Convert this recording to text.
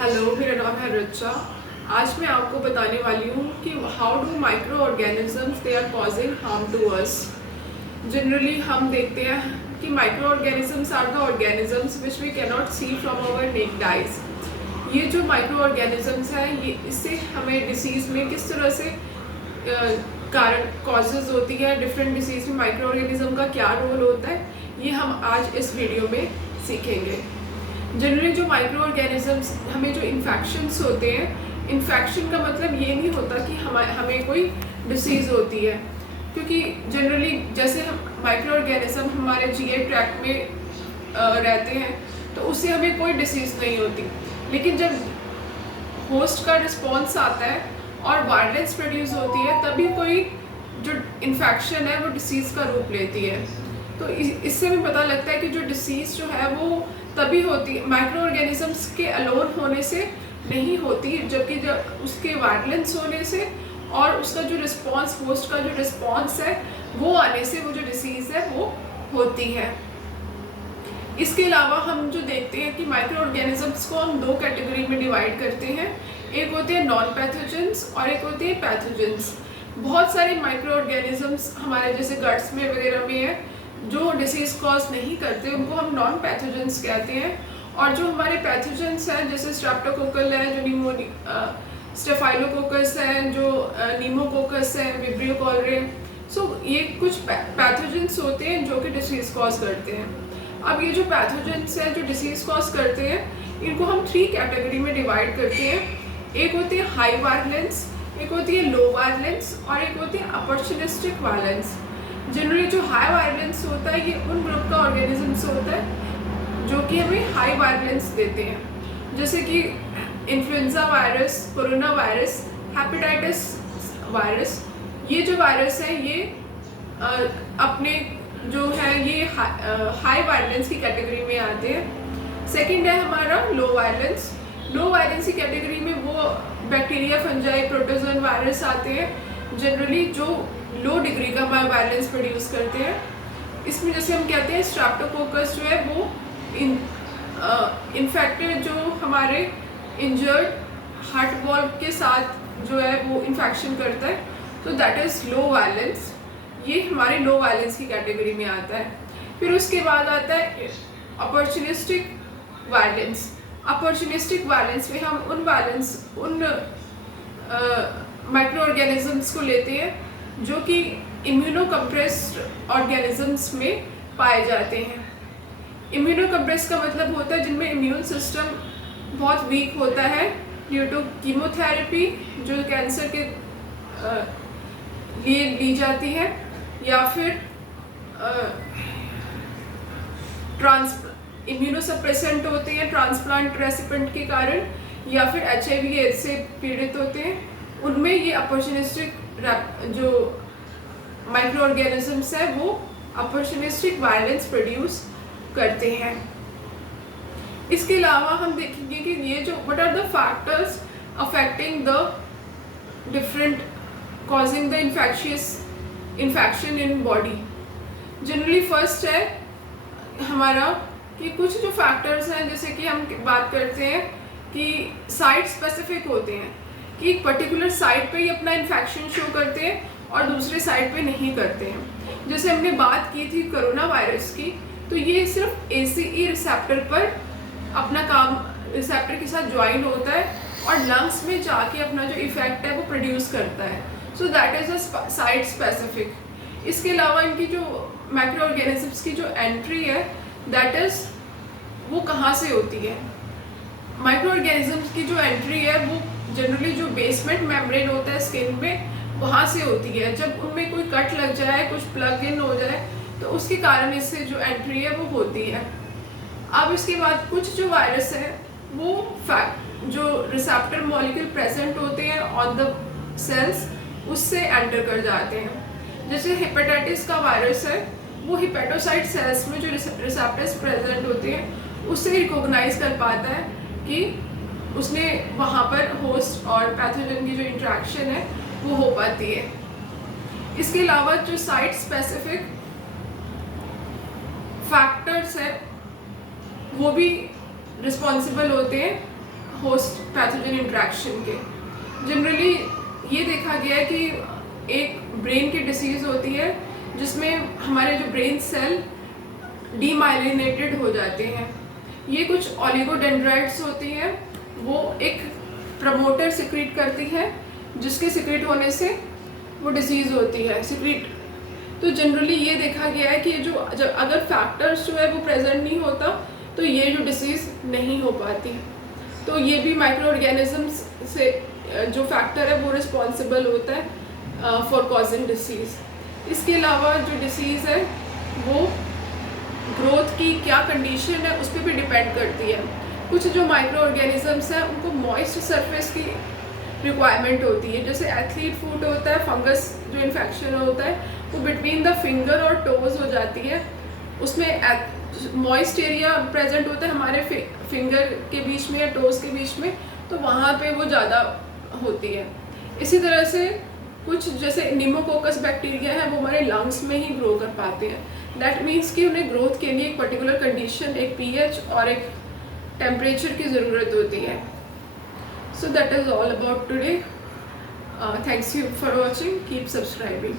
Hello, मेरा नाम है रिचा। आज मैं आपको बताने वाली हूँ कि how do micro organisms they are causing harm to us. Generally हम देखते हैं कि micro organisms are the organisms which we can not see from our naked eyes. ये जो माइक्रो ऑर्गेनिजम्स हैं, ये इससे हमें डिसीज़ में किस तरह से कारण कॉजेज होती है, डिफरेंट डिसीज़ में माइक्रो ऑर्गेनिज्म का क्या रोल होता है, ये हम आज इस वीडियो में सीखेंगे। जनरली जो माइक्रो ऑर्गेनिजम्स हमें जो इन्फेक्शंस होते हैं, इन्फेक्शन का मतलब ये नहीं होता कि हमें कोई डिसीज़ होती है, क्योंकि जनरली जैसे हम माइक्रो ऑर्गेनिज्म हमारे जीआई ट्रैक्ट में रहते हैं तो उससे हमें कोई डिसीज़ नहीं होती। लेकिन जब होस्ट का रिस्पॉन्स आता है और वायलेंस प्रोड्यूस होती है, तभी कोई जो इन्फेक्शन है वो डिसीज़ का रूप लेती है। तो इससे भी पता लगता है कि जो डिसीज़ जो है वो तभी होती है, माइक्रो ऑर्गेनिजम्स के अलोन होने से नहीं होती, जबकि जब उसके वायलेंस होने से और उसका जो रिस्पॉन्स, होस्ट का जो रिस्पॉन्स है वो आने से वो जो डिसीज़ है वो होती है। इसके अलावा हम जो देखते हैं कि माइक्रो ऑर्गेनिजम्स को हम दो कैटेगरी में डिवाइड करते हैं। एक होते हैं नॉन पैथोजेंस और एक होते हैं पैथोजेंस। बहुत सारे माइक्रो ऑर्गेनिजम्स हमारे जैसे गट्स में वगैरह में है जो डिसीज़ कॉज नहीं करते, उनको हम नॉन पैथोजेंस कहते हैं। और जो हमारे पैथोजेंस हैं जैसे स्ट्रेप्टोकोकल है, जो स्टेफाइलोकोकस है, जो नीमोकोकस है, विब्रियो कॉलरे, सो ये कुछ पैथोजेंस होते हैं जो कि डिसीज़ कॉज करते हैं। अब ये जो पैथोजेंस हैं जो डिसीज़ कॉज करते हैं, इनको हम 3 कैटेगरी में डिवाइड करते हैं। एक होती है हाई वायलेंस, एक होती है लो वायलेंस और एक होती है अपॉर्चुनिस्टिक वायलेंस। जनरली जो हाई वायलेंस होता है ये उन ग्रुप का ऑर्गेनिजम्स होता है जो कि हमें हाई वायलेंस देते हैं, जैसे कि influenza virus, corona virus, hepatitis virus. ये जो वायरस है ये अपने जो है ये हाई वायलेंस की कैटेगरी में आते हैं। सेकंड है हमारा लो वायलेंस। लो वायलेंस की कैटेगरी में वो बैक्टीरिया, फंजाई, प्रोटोजोन वायरस आते हैं जनरली जो लो डिग्री का वायलेंस प्रोड्यूस करते हैं। इसमें जैसे हम कहते हैं स्ट्रेप्टोकोकस जो है वो इन्फेक्टेड जो हमारे इंजर्ड हार्ट वॉल्व के साथ जो है वो इन्फेक्शन करता है, तो दैट इज़ लो वायलेंस। ये हमारे लो वायलेंस की कैटेगरी में आता है। फिर उसके बाद आता है अपॉर्चुनिस्टिक वायलेंस। अपॉर्चुनिस्टिक वायलेंस में हम उन माइक्रो ऑर्गेनिजम्स को लेते हैं जो कि इम्यूनो कंप्रेस्ड ऑर्गेनिजम्स में पाए जाते हैं। इम्यूनो कंप्रेस का मतलब होता है जिनमें इम्यून सिस्टम बहुत वीक होता है ड्यू टू कीमोथेरेपी जो कैंसर के लिए ली जाती है, या फिर इम्यूनोसप्रेसेंट होते हैं ट्रांसप्लांट रेसिपेंट के कारण, या फिर HIV एड्स से पीड़ित होते हैं। उनमें ये अपॉर्चुनिस्टिक जो माइक्रो ऑर्गेनिजम्स है वो अपॉर्चुनिस्टिक वायलेंस प्रोड्यूस करते हैं। इसके अलावा हम देखेंगे कि ये जो what are the factors affecting the different causing the infection in body. Generally first है हमारा कि कुछ जो फैक्टर्स हैं, जैसे कि हम बात करते हैं कि साइट स्पेसिफिक होते हैं कि एक पर्टिकुलर साइट पे ही अपना इन्फेक्शन शो करते हैं और दूसरे साइट पे नहीं करते हैं। जैसे हमने बात की थी कोरोना वायरस की, तो ये सिर्फ ACE रिसेप्टर पर अपना काम, रिसेप्टर के साथ ज्वाइन होता है और लंग्स में जाके अपना जो इफेक्ट है वो प्रोड्यूस करता है। So that is a site specific. इसके अलावा इनकी जो माइक्रो ऑर्गेनिजम्स की जो एंट्री है दैट इज़ वो कहाँ से होती है। माइक्रो ऑर्गेनिजम्स की जो एंट्री है वो जनरली जो बेसमेंट मेम्ब्रेन होता है स्किन में, वहाँ से होती है। जब उनमें कोई कट लग जाए, कुछ प्लग इन हो जाए, तो उसके कारण इससे जो एंट्री है वो होती है। अब इसके बाद कुछ जो वायरस है वो जो रिसेप्टर मॉलिक्यूल प्रेजेंट होते हैं ऑन द सेल्स उससे एंटर कर जाते हैं। जैसे हेपेटाइटिस का वायरस है वो हिपेटोसाइट सेल्स में जो रिसेप्टर्स प्रेजेंट होते हैं उससे रिकॉग्नाइज कर पाता है कि उसने वहाँ पर होस्ट और पैथोजन की जो इंटरेक्शन है वो हो पाती है। इसके अलावा जो साइट स्पेसिफिक फैक्टर्स हैं वो भी रिस्पॉन्सिबल होते हैं होस्ट पैथोजन इंट्रैक्शन के। जनरली ये देखा गया है कि एक ब्रेन की डिसीज़ होती है जिसमें हमारे जो ब्रेन सेल डीमाइलिनेटेड हो जाते हैं। ये कुछ ओलिगोडेंड्राइट्स होती हैं, वो एक प्रमोटर सिक्रीट करती है जिसके सिक्रीट होने से वो डिसीज़ होती है सिक्रीट। तो जनरली ये देखा गया है कि जो जब अगर फैक्टर्स जो है वो प्रेजेंट नहीं होता तो ये जो डिसीज़ नहीं हो पाती। तो ये भी माइक्रो ऑर्गेनिजम्स से जो फैक्टर है वो रिस्पॉन्सिबल होता है फॉर कॉजिंग डिसीज़। इसके अलावा जो डिसीज़ है वो ग्रोथ की क्या कंडीशन है उस पर भी डिपेंड करती है। कुछ जो माइक्रो ऑर्गेनिजम्स हैं उनको मॉइस्ट सरफेस की रिक्वायरमेंट होती है। जैसे एथलीट फुट होता है, फंगस जो इन्फेक्शन होता है वो बिटवीन द फिंगर और टोज हो जाती है, उसमें मॉइस्ट एरिया प्रेजेंट होता है हमारे फिंगर के बीच में या टोज के बीच में, तो वहाँ पे वो ज़्यादा होती है। इसी तरह से कुछ जैसे निमोकोकस बैक्टीरिया है वो हमारे लंग्स में ही ग्रो कर पाते हैं। दैट मीन्स कि उन्हें ग्रोथ के लिए एक पर्टिकुलर कंडीशन, एक पीएच और एक टेम्परेचर की ज़रूरत होती है। So that is all about today. Thanks you for watching. Keep subscribing.